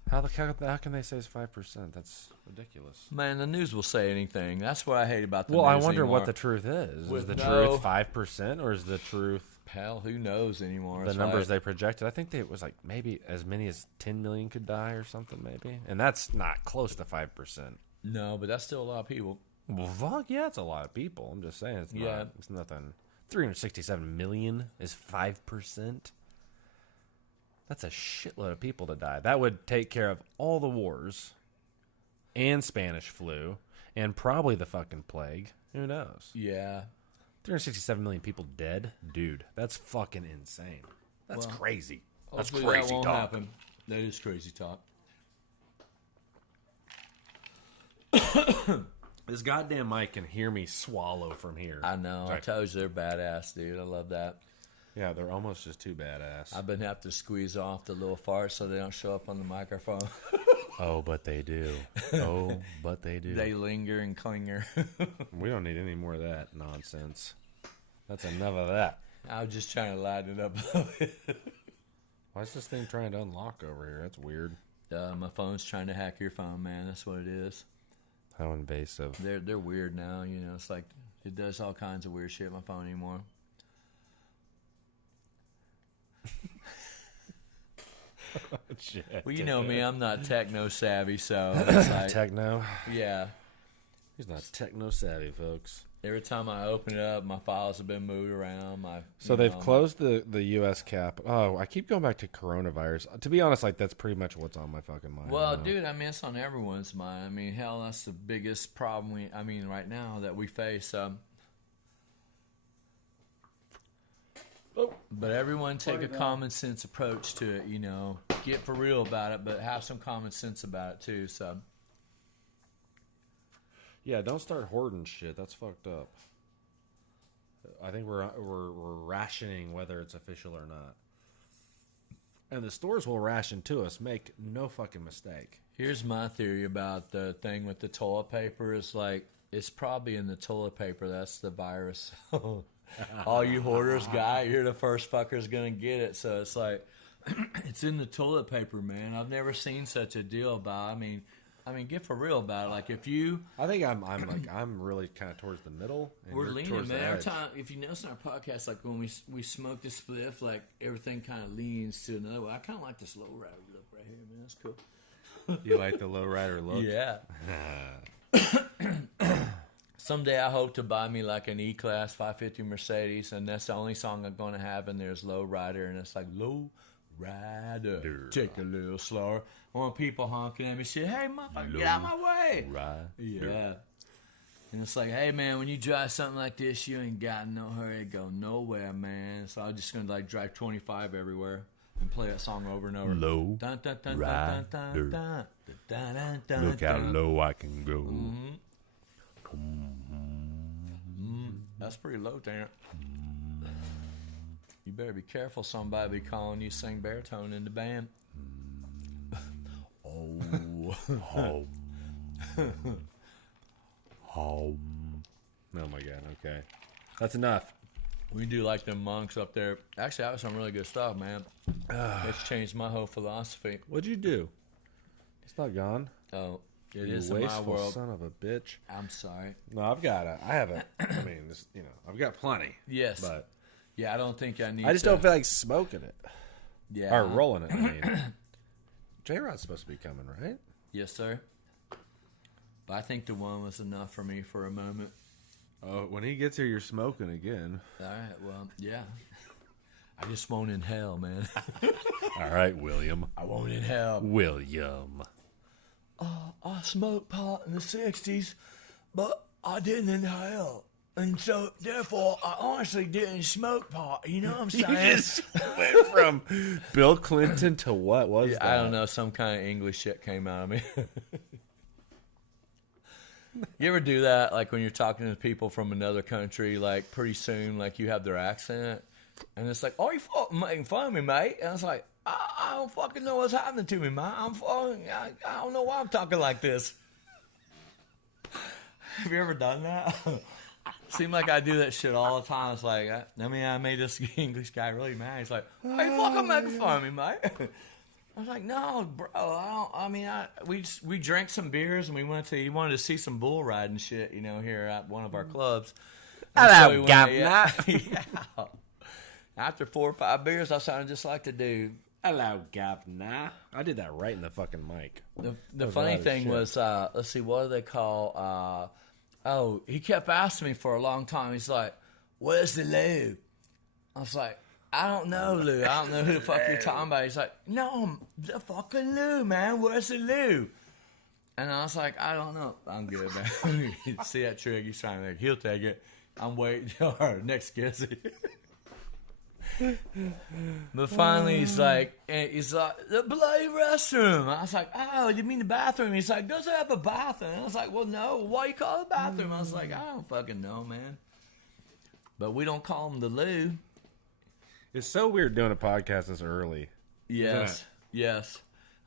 How can they say it's 5%? That's ridiculous. Man, the news will say anything. That's what I hate about the Well, news I wonder anymore. what the truth is. With Is the no- truth 5% or is the truth Hell, who knows anymore? the It's numbers like, they projected? I think it was like maybe as many as 10 million could die or something, maybe. And that's not close to 5%. No, but that's still a lot of people. Well, fuck yeah, it's a lot of people. I'm just saying, it's nothing. 367 million is 5%. That's a shitload of people to die. That would take care of all the wars and Spanish flu and probably the fucking plague. Who knows? Yeah. 367 million people dead? Dude, that's fucking insane. That's Well, crazy. That's Hopefully crazy that won't talk. happen. That is crazy talk. This goddamn mic can hear me swallow from here. I know. I Sorry. told you they're badass, dude. I love that. Yeah, they're almost just too badass. I've been having to squeeze off the little farts so they don't show up on the microphone. Oh, but they do. Oh, but they do. They linger and clinger. We don't need any more of that nonsense. That's enough of that. I was just trying to lighten it up a little bit. Why is this thing trying to unlock over here? That's weird. My phone's trying to hack your phone, man. That's what it is. How invasive. They're weird now. You know, it's like it does all kinds of weird shit on my phone anymore. Shit. Well, you know me, I'm not techno savvy, so it's like, Techno. yeah. He's not techno savvy, folks. Every time I open it up, my files have been moved around. So they've closed the U.S. cap. Oh, I keep going back to coronavirus. To be honest, like that's pretty much what's on my fucking mind. Well, now. dude, I mean, it's on everyone's mind. I mean, hell, that's the biggest problem right now that we face. But everyone take a common sense approach to it, you know. Get for real about it, but have some common sense about it, too, so. Yeah, don't start hoarding shit. That's fucked up. I think we're rationing whether it's official or not. And the stores will ration to us. Make no fucking mistake. Here's my theory about the thing with the toilet paper is like, it's probably in the toilet paper. That's the virus. All you hoarders, guy, you're the first fuckers gonna get it. So it's like, it's in the toilet paper, man. I've never seen such a deal about. I mean, get for real about it. Like if you, I think I'm really kind of towards the middle. And we're you're leaning, towards man. the Every edge. time, if you notice in our podcast, like when we smoke the spliff, like everything kind of leans to another way. I kind of like this low rider look right here, man. That's cool. You like the lowrider look? Yeah. Someday I hope to buy me like an E-Class 550 Mercedes, and that's the only song I'm going to have in there is Low Rider, and it's like, Low Rider, take a little slower. I want people honking at me, shit, hey, motherfucker, get out of my way. Rider. Yeah. And it's like, hey, man, when you drive something like this, you ain't got no hurry to go nowhere, man. So I'm just going to, like, drive 25 everywhere and play that song over and over. Low Dun, dun, dun, rider. dun, dun, dun, dun, dun, dun, Look how dun. low I can go. That's pretty low, Terrence. You better be careful. Somebody be calling you sing baritone in the band. Oh. Home. Home. Oh my god, okay. That's enough. We do like them monks up there. Actually, that was some really good stuff, man. It's changed my whole philosophy. What'd you do? It's not gone. Oh, it You is in my wasteful world. son of a bitch. I'm sorry. No, I have a, I mean, this, I've got plenty. Yes. But Yeah, I don't think I need I just to. don't feel like smoking it. Yeah. Or rolling it, I mean. J-Rod's supposed to be coming, right? Yes, sir. But I think the one was enough for me for a moment. Oh, when he gets here, you're smoking again. All right, well, yeah. I just won't inhale, man. All right, William. I won't inhale. William. I smoked pot in the 60s, but I didn't inhale. And so, therefore, I honestly didn't smoke pot. You know what I'm saying? You just went from Bill Clinton to what was that? I don't know. Some kind of English shit came out of me. You ever do that, like when you're talking to people from another country, like pretty soon, like you have their accent, and it's like, "Oh, you fucking making fun of me, mate?" And it's like, I don't fucking know what's happening to me, man. I don't know why I'm talking like this. Have you ever done that? Seem like I do that shit all the time. It's like, I made this English guy really mad. He's like, "Are you fucking making fun of me, mate?" I was like, "No, bro. We drank some beers and he wanted to see some bull riding shit, here at one of our clubs." And Hello, so governor. yeah. After 4 or 5 beers, I sounded just like the dude. Hello, governor. I did that right in the fucking mic. The funny thing was, let's see, what do they call? He kept asking me for a long time. He's like, "Where's the lube?" I was like, "I don't know, Lou. I don't know who the fuck you're talking about." He's like, "No, the fucking Lou, man. Where's the Lou?" And I was like, "I don't know. I'm good, man." See that trick? He's trying to he'll take it. I'm waiting till our next guest. But finally, he's like, "The bloody restroom." I was like, "Oh, you mean the bathroom?" He's like, "Does it have a bathroom?" I was like, "Well, no. Why you call it a bathroom?" I was like, "I don't fucking know, man." But we don't call him the loo. It's so weird doing a podcast this early. Yes, yes.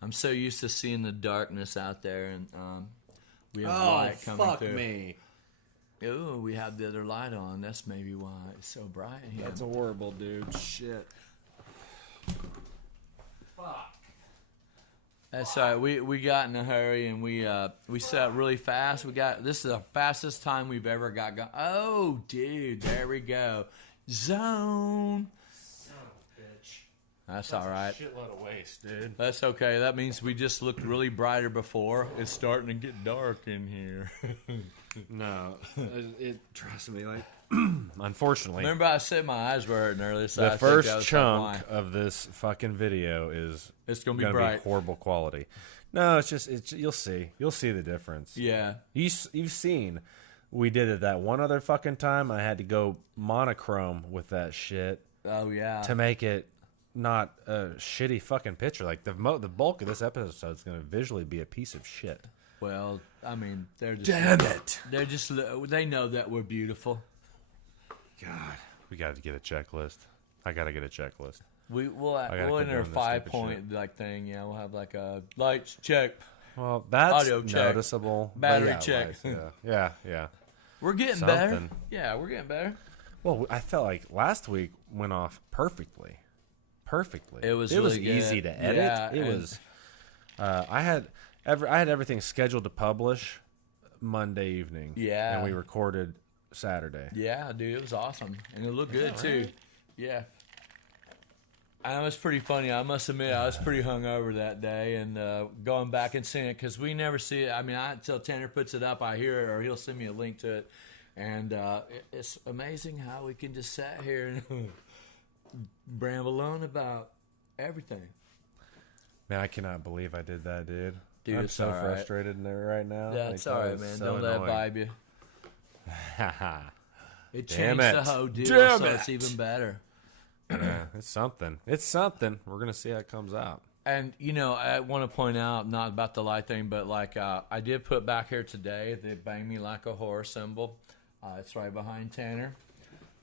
I'm so used to seeing the darkness out there, and we have light coming through. Me. Ooh, we have the other light on. That's maybe why it's so bright in here. That's horrible, dude. Shit. Fuck. That's all right. We got in a hurry and we set up really fast. This is the fastest time we've ever got going. Oh, dude, there we go. Zone. Son of a bitch. That's all right. Shitload of waste, dude. That's okay. That means we just looked really brighter before. It's starting to get dark in here. No, trust me, like unfortunately, Remember I said my eyes were hurting earlier. So the I think that first was chunk why. of this fucking video is It's gonna be gonna bright. horrible quality. No, it's you'll see the difference. Yeah. You've seen. We did it that one other fucking time. I had to go monochrome with that shit Oh yeah. to make it not a shitty fucking picture. Like the bulk of this episode is going to visually be a piece of shit. Well, I mean, they're just Damn it! they know that we're beautiful. God, we got to get a checklist. I got to get a checklist. We'll gotta enter quit a doing this 5-point like thing. Yeah, we'll have like a lights check. Well, that's Audio check. noticeable. but Battery yeah, check. lights, yeah. We're getting Something. better. Yeah, we're getting better. Well, I felt like last week went off perfectly. It was really easy good. to edit. Yeah, it was. I had everything scheduled to publish Monday evening. Yeah, and we recorded Saturday. Yeah, dude, it was awesome, and it looked good too. Yeah. It was pretty funny. I must admit, I was pretty hungover that day, and going back and seeing it because we never see it. I mean, until Tanner puts it up, I hear it, or he'll send me a link to it, and it's amazing how we can just sit here and bramble on about everything. Man, I cannot believe I did that, dude. Dude, I'm it's so all right. frustrated in there right now. That's like, all right, man. Don't let it vibe you. It changed the whole deal, so it's even better. Yeah, it's something. It's something. We're gonna see how it comes out. And I want to point out, not about the light thing, but like I did put back here today the "Bang Me Like a Whore" symbol. It's right behind Tanner,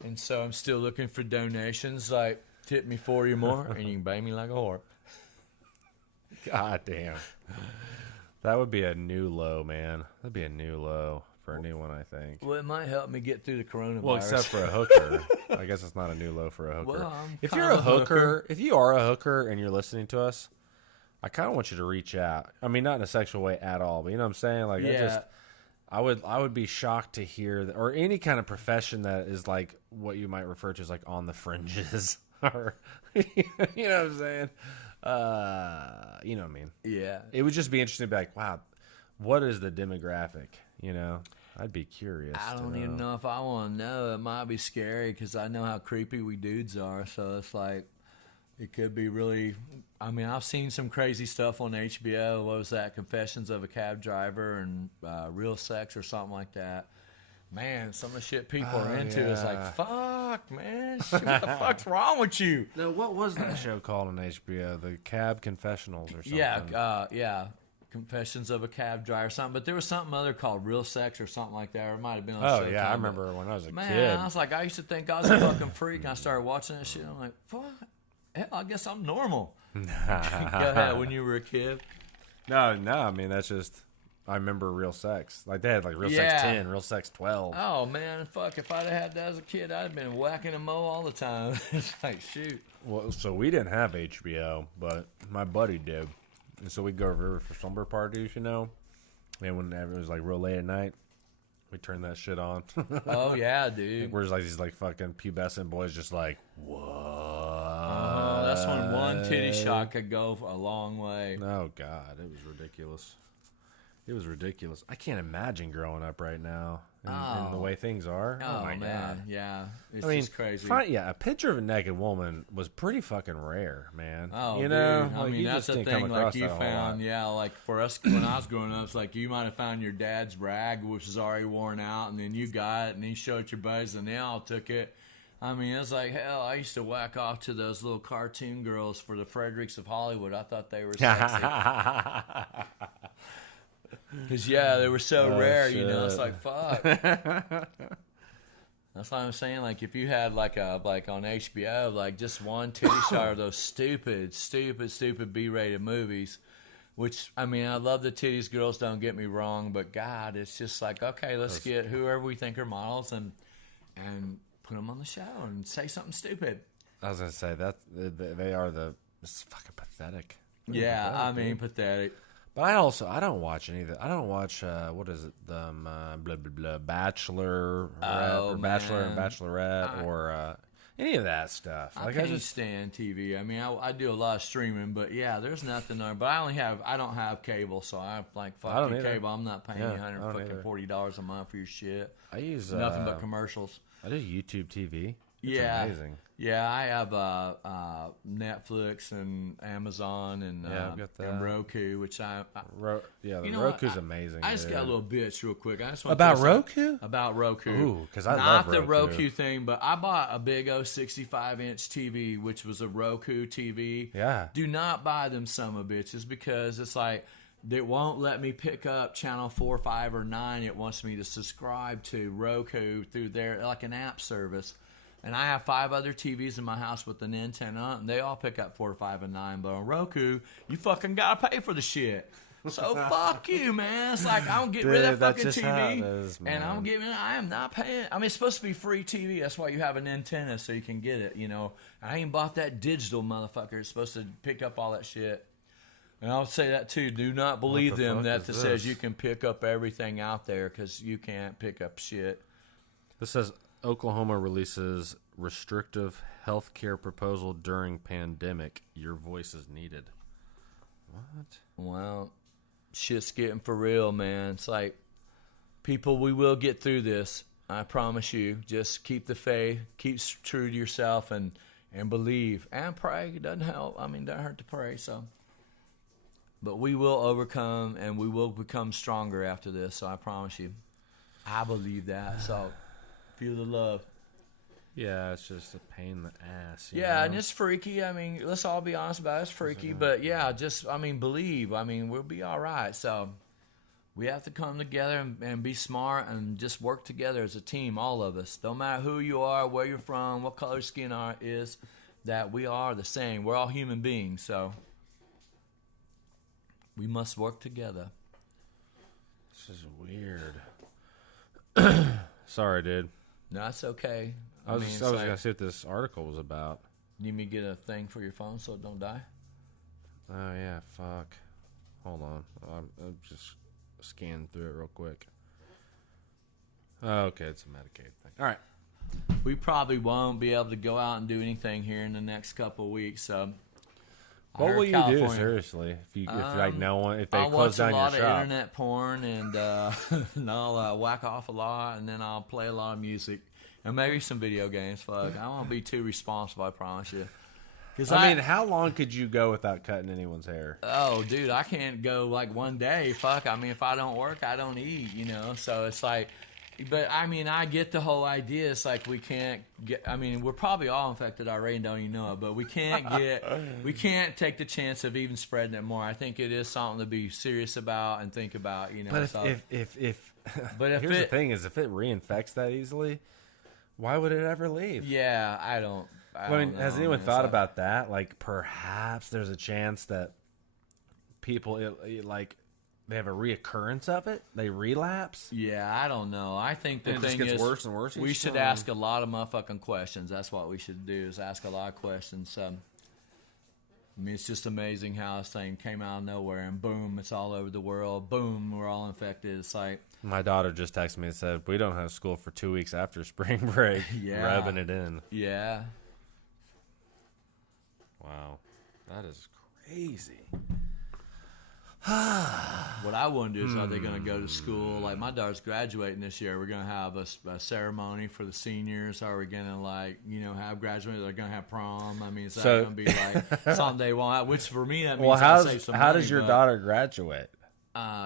and so I'm still looking for donations. Like tip me 40 or more, and you can bang me like a whore. God damn, that would be a new low, man. That'd be a new low. For a new one, I think. Well, it might help me get through the coronavirus. Well, except for a hooker. I guess it's not a new low for a hooker. Well, if you're a hooker, if you are a hooker and you're listening to us, I kind of want you to reach out. I mean, not in a sexual way at all, but you know what I'm saying? Like, yeah. I would be shocked to hear that, or any kind of profession that is like what you might refer to as like on the fringes, or you know what I'm saying? You know what I mean? Yeah. It would just be interesting to be like, wow, what is the demographic? You know, I'd be curious. I don't even know if I want to know. It might be scary because I know how creepy we dudes are. So it's like, it could be really. I mean, I've seen some crazy stuff on HBO. What was that? Confessions of a Cab Driver and Real Sex or something like that. Man, some of the shit people are into is like, fuck, man. Shit, what the fuck's wrong with you? No, what was that show called on HBO? The Cab Confessionals or something? Yeah. Confessions of a Cab Driver or something, but there was something other called Real Sex or something like that, or it might have been on Showtime. Oh, yeah, I remember when I was a man, kid. I was like, I used to think I was a fucking freak, and I started watching that shit, and I'm like, fuck, hell, I guess I'm normal. Go ahead, when you were a kid. No, I mean, that's just, I remember Real Sex. Like, they had, like, Real Sex 10, Real Sex 12. Oh, man, fuck, if I'd have had that as a kid, I'd have been whacking a mo all the time. It's like, shoot. Well, so we didn't have HBO, but my buddy did. And so we'd go over for slumber parties, you know. And when it was like real late at night, we turned that shit on. Oh yeah, dude. We're just like these like fucking pubescent boys, just like what? That's when one titty shot could go a long way. Oh God, it was ridiculous. It was ridiculous. I can't imagine growing up right now and the way things are. Oh my man, God. yeah, it's I mean, just crazy. A picture of a naked woman was pretty fucking rare, man. Oh, you know, dude. I like, mean, you that's just the didn't come thing. Like across you that a whole found, lot. yeah. Like for us, when I was growing up, it's like you might have found your dad's rag, which was already worn out, and then you got it, and he showed your buddies, and they all took it. I mean, it's like hell. I used to whack off to those little cartoon girls for the Fredericks of Hollywood. I thought they were sexy. Because, they were so rare, shit. you know. It's like, fuck. That's what I'm saying. Like, if you had, like on HBO, like, just one titty shot of those stupid B-rated movies, which, I mean, I love the titties, girls, don't get me wrong, but, God, it's just like, okay, let's get whoever we think are models and put them on the show and say something stupid. I was going to say, they are it's fucking pathetic. Yeah, I mean, pathetic. But I don't watch any of that. I don't watch, what is it, blah, blah, blah, Bachelor, or Bachelor and Bachelorette, or any of that stuff. I can't stand TV. I mean, I do a lot of streaming, but yeah, there's nothing there. But I don't have cable, so I like, fuck your cable. I'm not paying you $140 a month for your shit. I use nothing but commercials. I do YouTube TV. It's amazing. Yeah, I have Netflix and Amazon and Roku, which the Roku's amazing. I just got a little bitch real quick. I just want about Roku? About Roku. Ooh, because I love Roku. Not the Roku thing, but I bought a big 65-inch TV, which was a Roku TV. Yeah. Do not buy them son of bitches because it's like they won't let me pick up channel 4, 5, or 9. It wants me to subscribe to Roku through their like an app service. And I have 5 other TVs in my house with an antenna, and they all pick up 4, 5, and 9. But on Roku, you fucking gotta pay for the shit. So fuck you, man. It's like I'm getting rid of that fucking TV, and I am not paying. I mean, it's supposed to be free TV. That's why you have an antenna so you can get it. You know, I ain't bought that digital motherfucker. It's supposed to pick up all that shit. And I'll say that too. Do not believe them that says you can pick up everything out there, because you can't pick up shit. This says Oklahoma releases restrictive health care proposal during pandemic. Your voice is needed. What? Well, shit's getting for real, man. It's like, people, we will get through this. I promise you. Just keep the faith. Keep true to yourself and believe. And pray. It doesn't help. I mean, it doesn't hurt to pray, so. But we will overcome, and we will become stronger after this, so I promise you. I believe that, so feel the love. Yeah, it's just a pain in the ass. You know? And it's freaky. I mean, let's all be honest about it. It's freaky, but yeah, just, I mean, believe. I mean, we'll be all right. So we have to come together and be smart and just work together as a team, all of us. Don't matter who you are, where you're from, what color skin is, that we are the same. We're all human beings, so we must work together. This is weird. Sorry, dude. No, that's okay. I was going to see what this article was about. Need me to get a thing for your phone so it don't die? Oh, yeah, fuck. Hold on. I'm just scanning through it real quick. Oh, okay, it's a Medicaid thing. All right. We probably won't be able to go out and do anything here in the next couple of weeks, so... What will you do, seriously, if like no one, if they close down your shop? I'll watch a lot of internet porn, and I'll whack off a lot, and then I'll play a lot of music, and maybe some video games. Fuck, I won't be too responsible, I promise you. I mean, how long could you go without cutting anyone's hair? Oh, dude, I can't go like one day. Fuck, I mean, if I don't work, I don't eat, you know? So it's like... But, I mean, I get the whole idea. It's like we can't get... I mean, we're probably all infected already and don't even know it. But we can't we can't take the chance of even spreading it more. I think it is something to be serious about and think about, you know. But here's the thing is, if it reinfects that easily, why would it ever leave? Yeah, I don't know. Has anyone thought about that? Like, perhaps there's a chance that people, they have a reoccurrence of it? They relapse? Yeah, I don't know. I think the thing just gets worse and worse. We should ask a lot of motherfucking questions. That's what we should do, is ask a lot of questions. I mean, it's just amazing how this thing came out of nowhere, and boom, it's all over the world. Boom, we're all infected. It's like... My daughter just texted me and said, we don't have school for 2 weeks after spring break. Yeah. Rubbing it in. Yeah. Wow. That is crazy. What I want to do is, are they going to go to school? Like, my daughter's graduating this year. We're going to have a ceremony for the seniors. Are we going to, have graduation? They're going to have prom. I mean, is that going to be like something they want? Which for me, that means I'll save some money. How does your daughter graduate?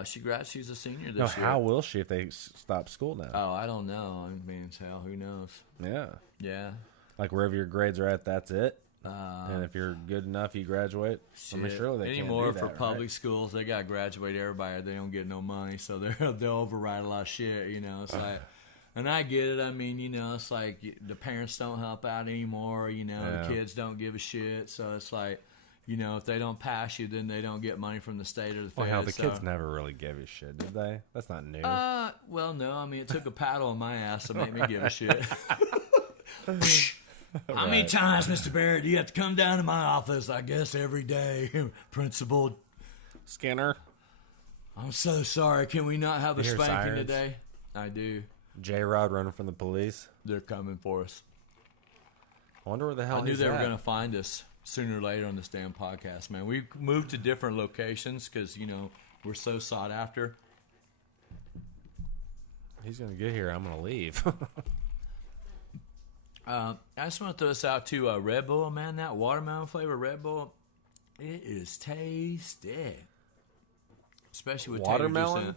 She's a senior this year. How will she if they stop school now? Oh, I don't know. I mean, hell, who knows? Yeah. Yeah. Like, wherever your grades are at, that's it? And if you're good enough, you graduate. Shit. I mean, surely they anymore can't do that, for public schools, they got to graduate everybody. They don't get no money, so they'll override a lot of shit. You know, it's like, and I get it. I mean, it's like the parents don't help out anymore. The kids don't give a shit. So it's like, if they don't pass you, then they don't get money from the state or the feds. Well, the kids never really give a shit, did they? That's not new. Well, no. I mean, it took a paddle on my ass to make me give a shit. How many times, Mr. Barrett, do you have to come down to my office, I guess, every day, Principal Skinner? I'm so sorry. Can we not have a spanking today? I do. J-Rod running from the police. They're coming for us. I wonder where the hell I knew they were going to find us sooner or later on this damn podcast, man. We moved to different locations because, we're so sought after. He's going to get here. I'm going to leave. I just want to throw this out to Red Bull, man. That watermelon flavor Red Bull, it is tasty. Especially with watermelon.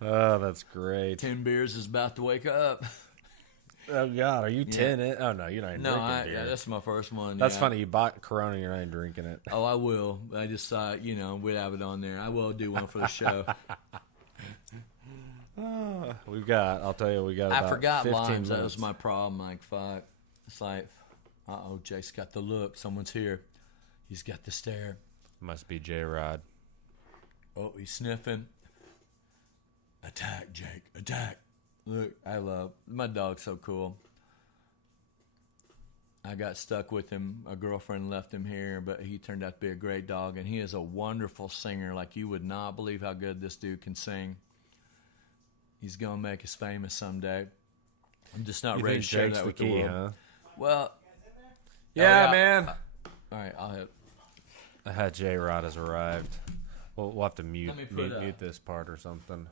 Oh, that's great. 10 beers is about to wake up. Oh God, are you 10 in? Oh no, you're not even drinking beer. Yeah, that's my first one. That's funny. You bought Corona, you're not even drinking it. Oh, I will. I just thought, we'd have it on there. I will do one for the show. We've got. I'll tell you, we got. I about forgot 15 limes. minutes. That was my problem. Like, fuck. It's like Uh-oh, Jake's got the look. Someone's here. He's got the stare. Must be J-Rod. Oh, he's sniffing. Attack, Jake. Attack. Look, my dog's so cool. I got stuck with him. A girlfriend left him here, but he turned out to be a great dog, and he is a wonderful singer. Like, you would not believe how good this dude can sing. He's going to make us famous someday. I'm just not ready to share that with the world. Huh? Well, yeah, man. All right, I'll have. J-Rod has arrived. We'll have to mute this part or something.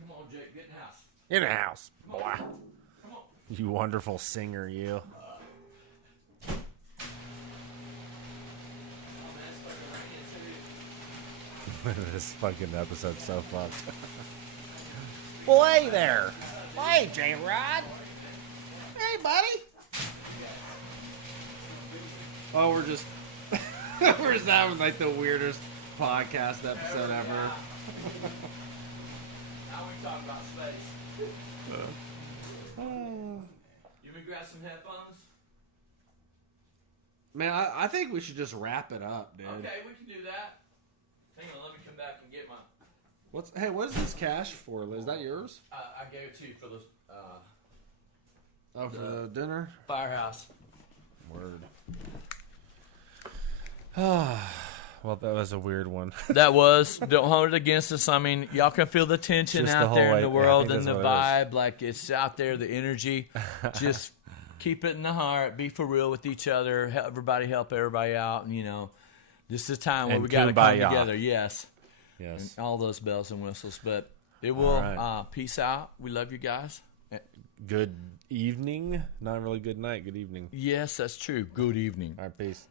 Come on, Jake, get in the house. In the house, boy. Come on. You wonderful singer, you. This fucking episode's so fucked. Well, hey there. Hey, J-Rod. Hey, buddy. Oh, we're just having like the weirdest podcast episode ever. Now we talk about space. You want me to grab some headphones? Man, I think we should just wrap it up, dude. Okay, we can do that. Hang on, let me come back and get my... What is this cash for, Liz? Is that yours? I gave it to you for the... for the dinner? Firehouse. Word. Well, that was a weird one. That was. Don't hold it against us. I mean, y'all can feel the tension Just out the there whole in the way- world I and think the that's what it vibe. Like, it's out there, the energy. Just keep it in the heart. Be for real with each other. Everybody help everybody out. And, this is a time where And we got to come kumbaya. together. Yes. Yes. And all those bells and whistles. But it will. right. Peace out. We love you guys. Good evening. Not really good night. Good evening. Yes, that's true. Good evening. All right, peace.